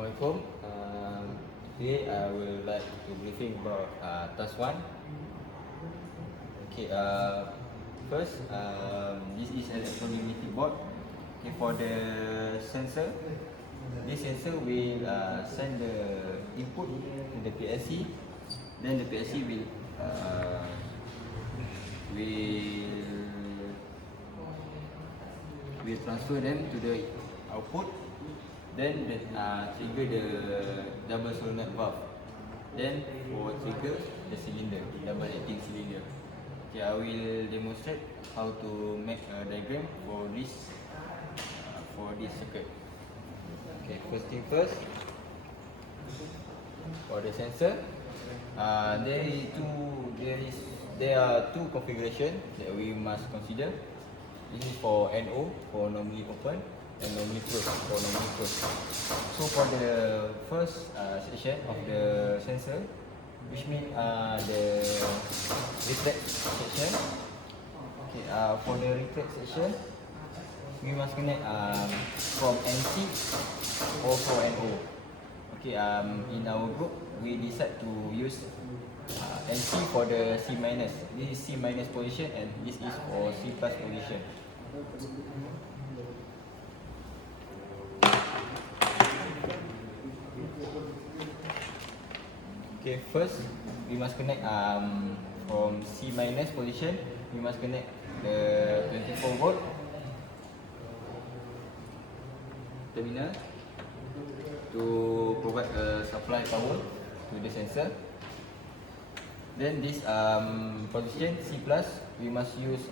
Assalamualaikum. Today I will like to briefing about task 1. Okay, first, this is an electromagnetics board. Okay, for the sensor, this sensor will send the input to the PLC. Then the PLC will transfer them to the output. Then trigger the double solenoid valve. Then for trigger the cylinder, double acting cylinder. Okay, I will demonstrate how to make a diagram for this circuit. Okay, first thing first, for the sensor, there are two configurations that we must consider. This is for NO, for normally open, and normally closed, for normally closed. So for the first section of the sensor, which means the reflex section. Okay, for the reflex section, we must connect from NC or for NO. Okay, in our group, we decide to use NC for the C minus. This is C minus position, and this is for C plus position. Okay, first we must connect from C minus position. We must connect the 24 volt terminal to provide a supply power to the sensor. Then this position C plus, we must use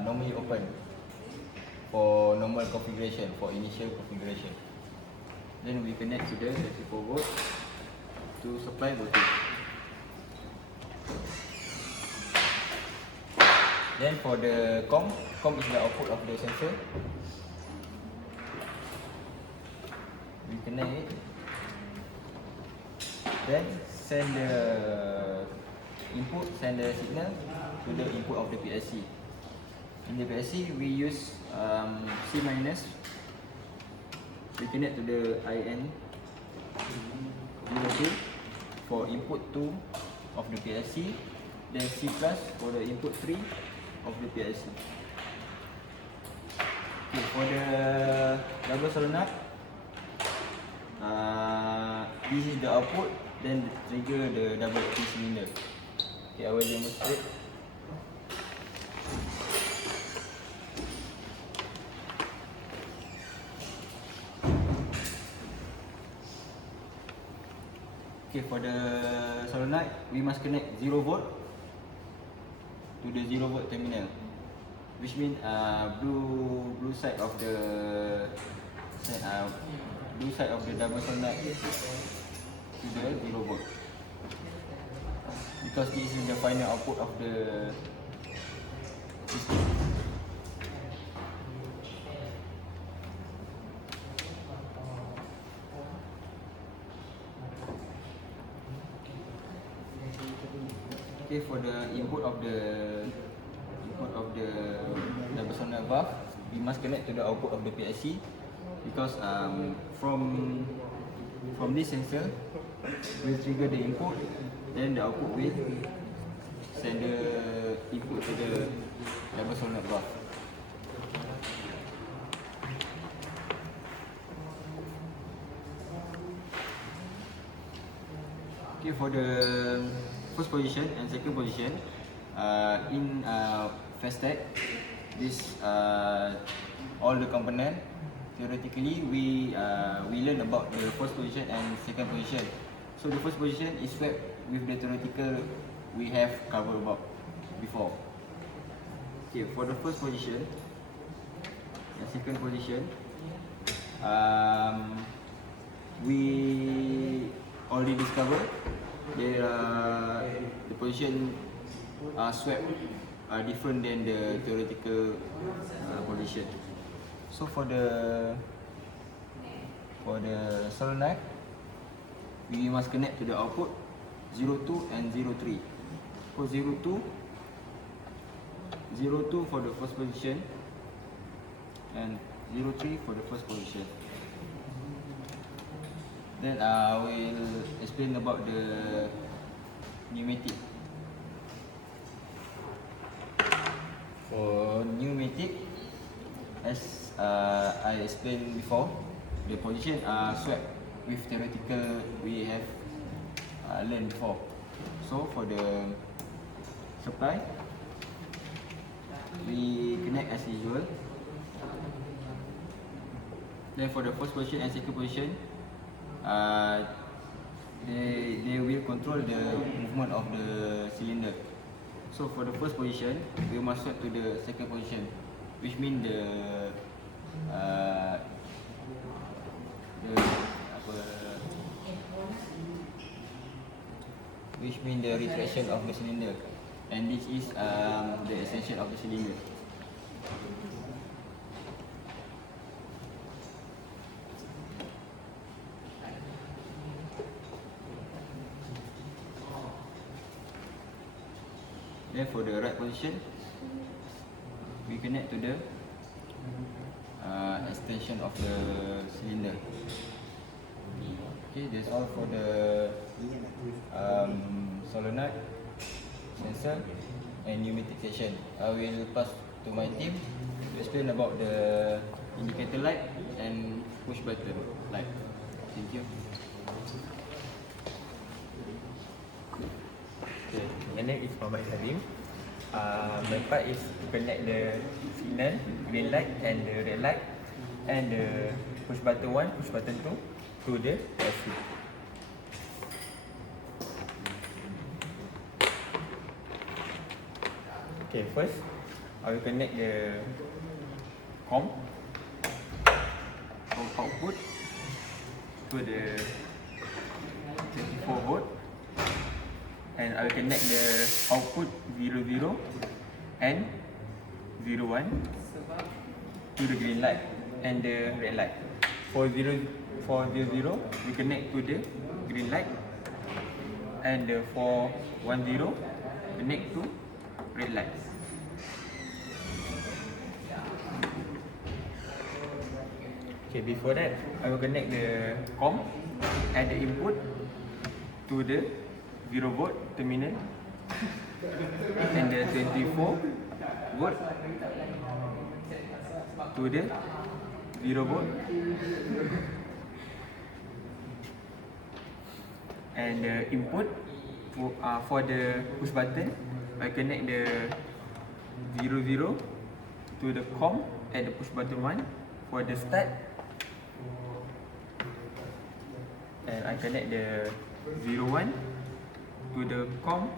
normally open for normal configuration, for initial configuration. Then we connect to the 24 volt to supply voltage. Then for the COM is the output of the sensor. We connect it. Then send the signal to the input of the PLC. In the PLC, we use C minus. We connect to the IN 02 for input 2 of the PLC. Then C plus for the input 3 of the PLC. Okay, for the double solenoid, this is the output. Then trigger the double acting cylinder. Okay, I will demonstrate. Okay, for the solenoid, we must connect 0 volt to the 0 volt terminal, which means blue side of the double solenoid to the 0 volt, because this is the final output of the system. Okay, for the input of the double solenoid valve, we must connect to the output of the PLC, because from this sensor will trigger the input, then the output will send the input to the double solenoid valve. Okay, for the first position and second position, in FASTEC, this all the component, theoretically we learn about the first position and second position. So the first position is swept with the theoretical we have covered about before. Okay, for the first position and second position, we already discovered the position swept are different than the theoretical position. So for the solenoid, we must connect to the output 02 and 03. For 02 for the first position and 03 for the first position. Then I will explain about the pneumatic. For pneumatic, as I explained before, the position are swept with theoretical we have learned before. So for the supply, we connect as usual. Then for the first position and second position, they will control the movement of the cylinder. So for the first position, we must swap to the second position, which means the retraction of the cylinder, and this is the extension of the cylinder. Then for the right position, we connect to the extension of the cylinder. Okay, that's all for the solenoid, sensor and pneumatic section. I will pass to my team to explain about the indicator light and push button light. Thank you. Okay, my name is YAZZHAZIM. My part is to connect the signal, green light and the red light, and the push button 1, push button 2 to the PLC. Okay, first I will connect the COM output to the 24 volt, and I will connect the output 00 and 01 to the green light and the red light. For 00, we connect to the green light, and for 10 connect to red light. Okay, before that, I will connect the COM and the input to the 0 volt terminal and the 24 volt to the 0 volt, and the input for the push button, I connect the 00 to the COM and the push button 1 for the start, and I connect the 01 to the COM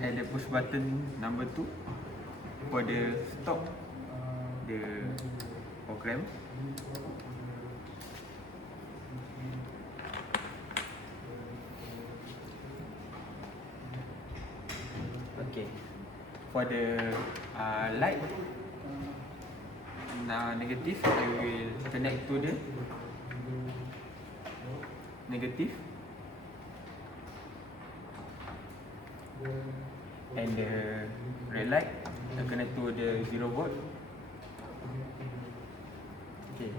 and the push button number 2 for the stop the program. Okay, for the light negative, I will connect to the negative, and the red light I connect to the 0 volt. Okay,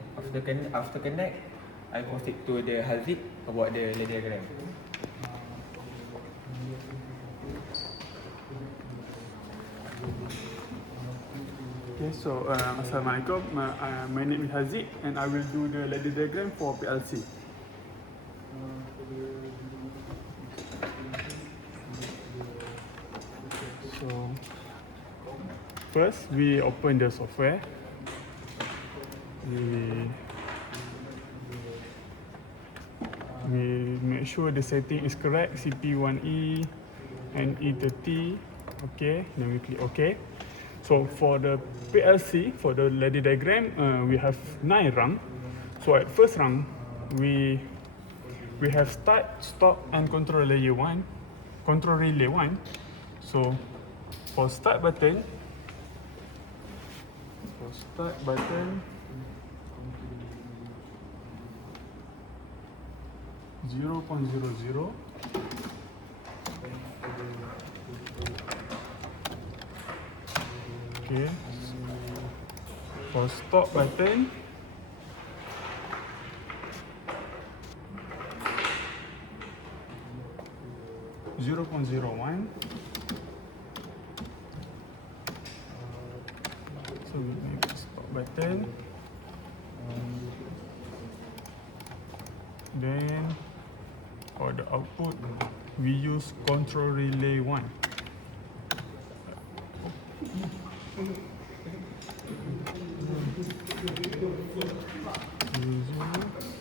after connect, I proceed to the HAZIQ about the LED diagram. Okay, so Assalamualaikum. My name is HAZIQ and I will do the LED diagram for PLC. So first we open the software. We make sure the setting is correct, CP1E and E30. Okay, then we click OK. So for the PLC, for the LED diagram, we have 9 rung. So at first rung, we have start, stop, and control relay 1. Control relay 1. So for start button, 0.00. Okay. For stop button, 0.01. So we make a stop button. Then for the output, we use control relay 1.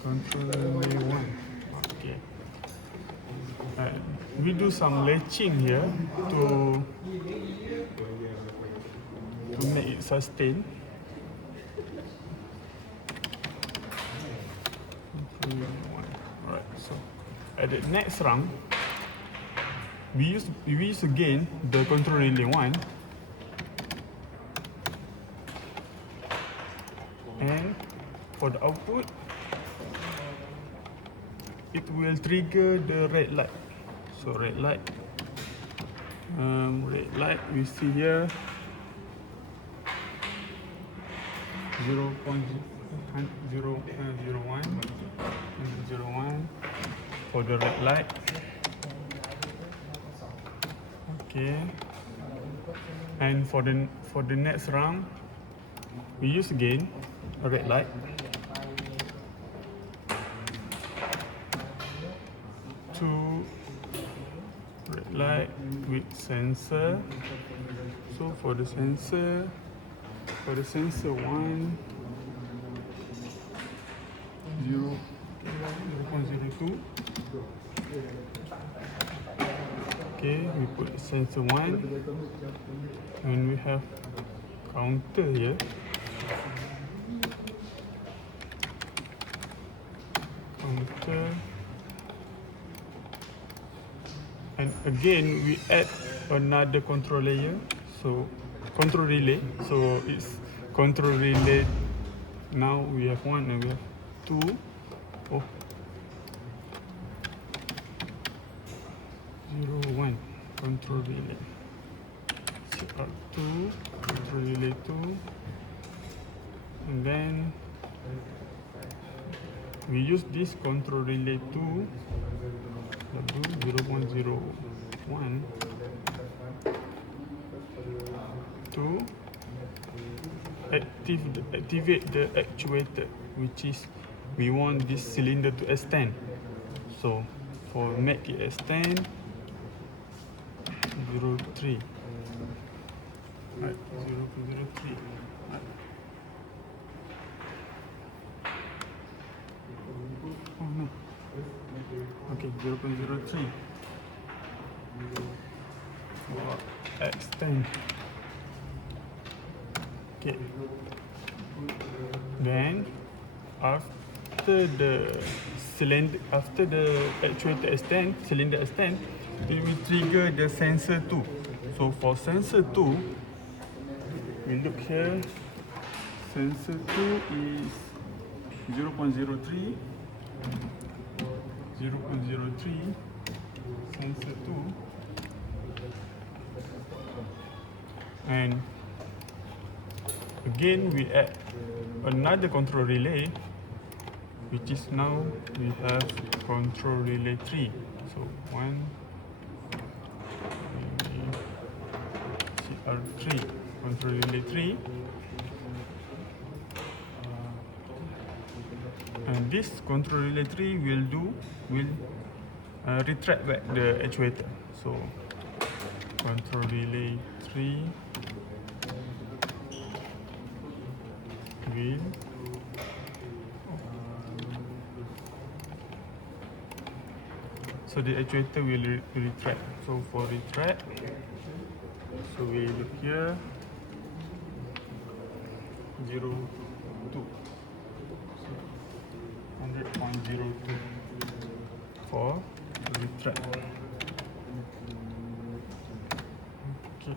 Control relay 1. Okay. And we do some latching here to make it sustain. Alright, so at the next rung, we use again the control relay 1, and for the output, it will trigger the red light. So red light we see here 0.01 for the red light. Okay, and for the next round, we use again a red light. Two red light with sensor. So for the sensor 1, 0.02. Okay, we put sensor 1, and we have counter here. Counter. And again, we add another control layer, so control relay. So it's control relay. Now we have 1 and we have 2. Oh, 0, 1 control relay. CR2 control relay 2, and then we use this control relay 2. 0.01 to activate the actuator, which is we want this cylinder to extend. So for make it extend, 0.03. Right, 0.03. Right. Oh no. Okay, 0.03. Extend. Okay. Then after the actuator extend, cylinder extend, it will trigger the sensor 2. So for sensor 2, we look here. Sensor 2 is 0.03. 0.03 sensor 2, and again we add another control relay, which is now we have control relay 3. So 1 CR3 control relay 3, and this control relay 3 will retract back the actuator. So control relay 3 will so the actuator will retract. So for retract, so we look here 0.2. 100.02 for retract. Okay.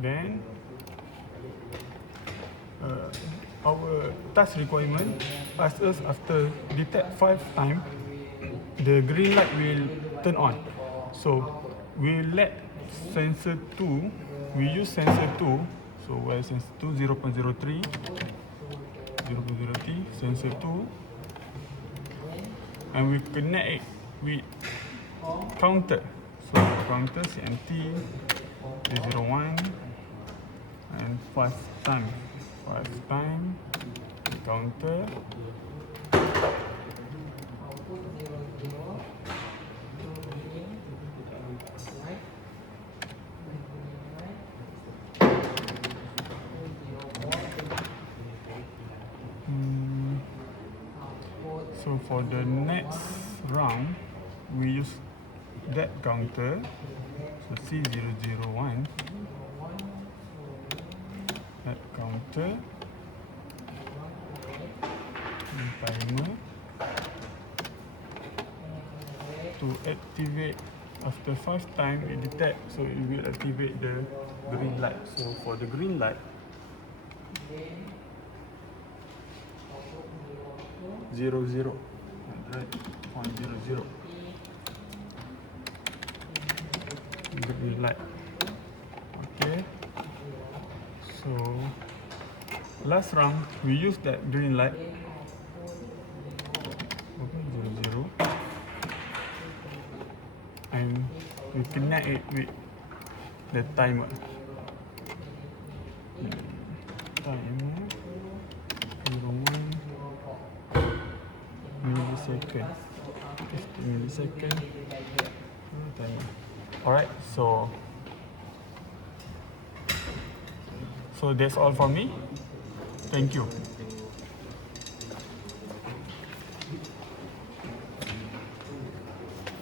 Then our task requirement asks us after detect 5 times, the green light will turn on. So we let sensor 2, we use sensor 2. So where sensor 2, 0.03, sensor 2, and we connect it with counter. So counter CMT 001 and 5 time counter. So for the next round, we use that counter, so C001, that counter, and timer, to activate after 5 times it detect, so it will activate the green light. So for the green light, 00, right, 100, green light. Okay, so last round we use that green light. Okay, 00, and we connect it with the timer. Timer 01 millisecond, 50 millisecond timer. Alright, so that's all for me. Thank you.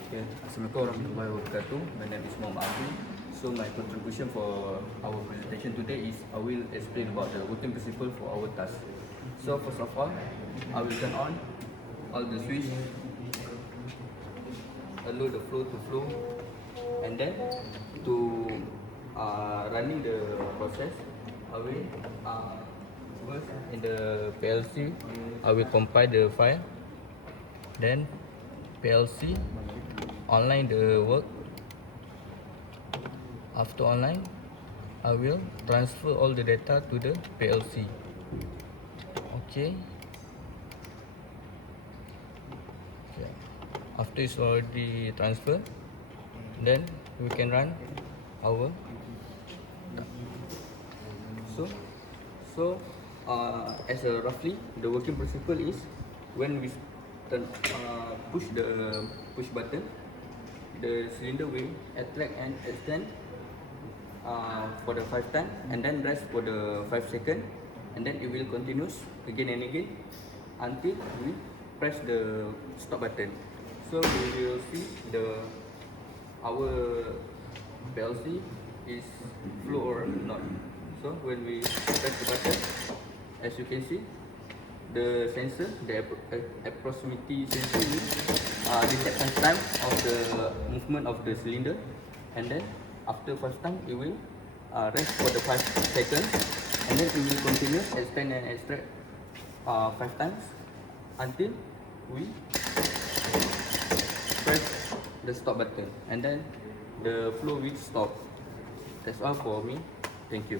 Okay. Assalamualaikum warahmatullahi wabarakatuh. My name is Hamdi. So my contribution for our presentation today is I will explain about the working principle for our task. So first of all, I will turn on all the switch, allow the flow to flow, and then to running the process, I will first in the PLC, I will compile the file, then PLC online the work. After online, I will transfer all the data to the PLC. Okay. After it's already transferred, then we can run our. So as a roughly, the working principle is when we push the push button, the cylinder will attract and extend for the 5 times, and then rest for the 5 seconds, and then it will continue again and again until we press the stop button. So we will see our PLC is flow or not. So when we press the button, as you can see, the sensor, the proximity sensor will detect 5 times of the movement of the cylinder, and then after 5 times it will rest for the 5 seconds, and then it will continue expand and extract 5 times until we press the stop button, and then the flow will stop. That's all for me. Thank you.